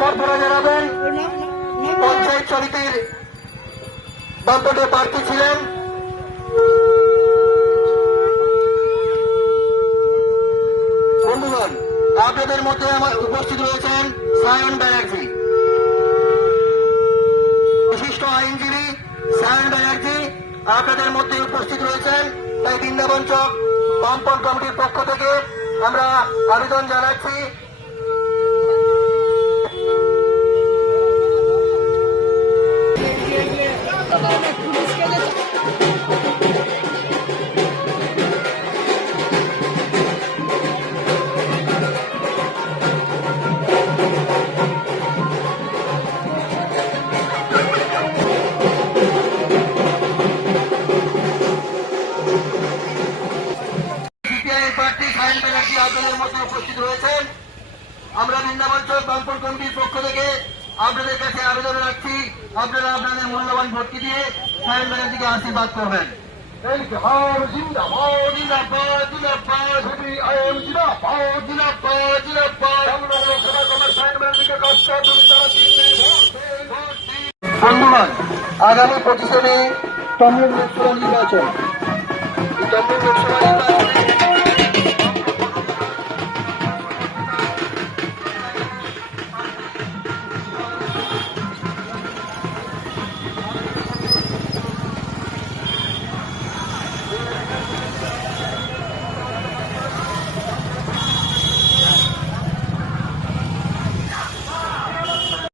প্রার্থনা জানাবেন, পঞ্চায়েত সমিতির বামপটে প্রার্থী ছিলেন। বন্ধুগণ, আপনাদের মধ্যে আমার উপস্থিত রয়েছেন সায়ন ব্যানার্জি। বিশিষ্ট আইনজীবী সায়ন ব্যানার্জি, আপনাদের মধ্যে উপস্থিত রয়েছেন। তাই বৃন্দাবন চক বামপন কমিটির পক্ষ থেকে আমরা আবেদন জানাচ্ছি সায়ন ব্যানার্জি আপনাদের মধ্যে উপস্থিত রয়েছেন। আমরা বৃন্দাবন চক বামপন কমিটির পক্ষ থেকে আপনাদের কাছে আবেদন রাখছি আপনারা আপনাদের মূল্যবান ভোটটি দিয়ে সায়ন ব্যানার্জিকে আশীর্বাদ করবেন। এই বিহার জিন্দাবাদ জিন্দাবাদ জিন্দাবাদ সিপিআইএম জিন্দাবাদ জিন্দাবাদ জিন্দাবাদ। আমরা লোকসভা কমার সাইন ব্যানার্জিকে কষ্ট তুমি তারা চিনলে ভোট দিন, ভোট দিন। বন্ধুগণ আগামী পঁচিশে মে তমলুক লোকসভা নির্বাচন।